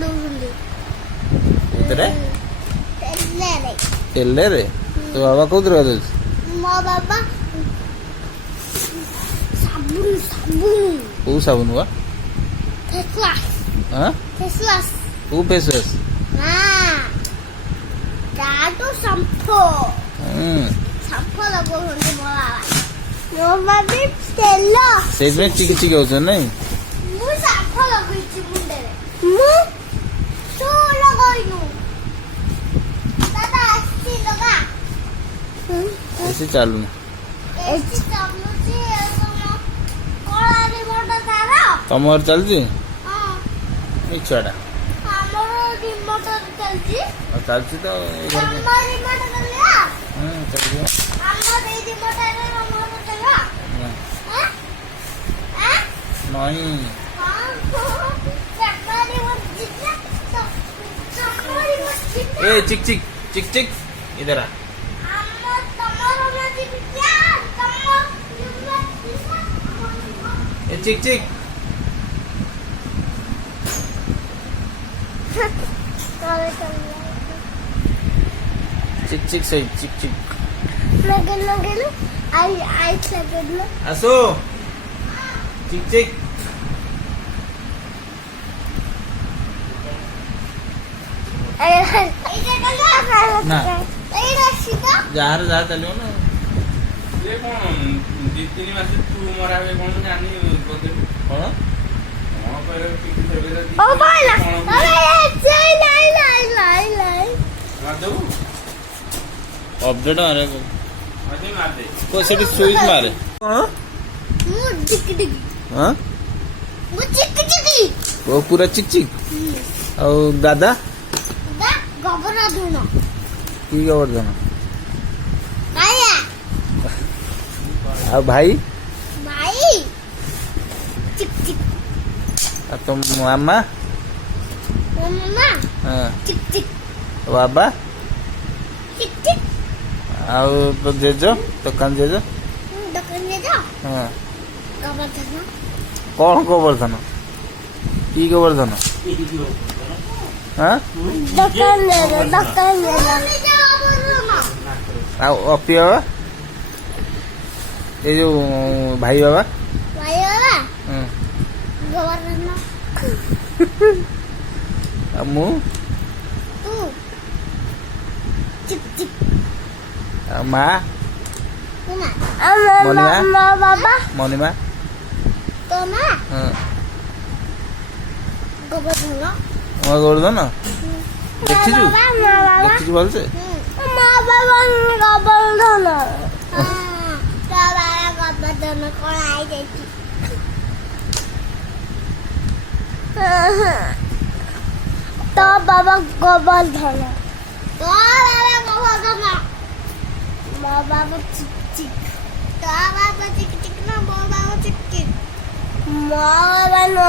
ଦଉଛନ୍ତି ଏତରେ ତେଲରେ ତେଲରେ ତୋ ବାବା କୋଉଥିରେ ଗାଧଉଛି? ମୋ ବାବା ସାବୁନ କୋଉ ସାବୁନ ବା? ଫେସ୍ ୱାଶ ଆଁ କୋଉ ଫେସ୍ ୱାଶ? ନା ତାଠୁ ସମ୍ପୋ ଲଗାଉଛନ୍ତି ମୋ ବାବା ତେଲ ସେଇଥିପାଇଁ ଚିକି ଚିକି ହଉଛ ନାଇଁ? ମୁଁ ସାମ୍ପୋ ଲଗେଇଛି ମୁଣ୍ଡରେ ମୁଁ ତୁ ଲଗେଇନୁ ଦାଦା ଆସିଛି ଲଗା ଏସି ଚାଲୁନି ଏସି ଚାଲୁଛି କଳା ରିମୋଟ ତାର ତମ ଘରେ ଚାଲୁଛି? ହଁ ଏଇ ଛୁଆଟା ଆମର ରିମୋଟ ଚାଲୁଛି ଚାଲୁଛି ତ ଏଇ ଘରେ ଆମ ରିମୋଟ ଚାଲିଲା ଚାଲିବ ଆମର ଏଇ ରିମୋଟ ରିମୋଟ ଚାଲିଲା ନାଇଁ ए चिक चिक चिक चिक इधर आ ए चिक चिक चिक चिक सही चिक चिक लगेलो आई लगेलो आसो चिक चिक ना जार जार चलियो ना ये कौन दी तीन मास तू मरा है कौन जानी कोन कौन हां पर किसी सर्वे ओ बाला अरे लाई मार दो अपडेट मारे अरे मार दे को सेठी स्विच मारे कौन मु टिक टिक हां मु चिक चिक वो पूरा चिक चिक और दादा दा गोबर धुनो की गोवर्धन आया और भाई भाई चिक चिक और तुम मामा मम्मा हाँ चिक चिक बाबा चिक चिक और तो जेजो तो कौन जेजो दुकान ले जाओ हाँ गोबर धुनो कौन गोवर्धन की गोवर्धन हाँ दुकान ले जाओ ଆଉ ଅପି ବାବା ଏ ଯୋଉ ଭାଇ ବାବା भाई बाबा ହୁଁ गोबर धुनो ଆଉ ମୁଁ तू चिक चिक ଆଉ ମା मम्मा बाबा ମନିମା तो ना ହଁ गोबर धुनो ମୋ ଗୋवर्ଧନ ଦେଖିଛୁ बाबा ଦେଖିଛୁ ଭଲସେ माँ बाबा गोबर धुनो बाबा गोबर धुनो कौन आई देखी तो बाबा गोबर धुनो तो बाबा गोबर धुनो माँ बाबा चिक चिक तो बाबा चिक चिक ना माँ बाबा चिक चिक माँ बाबा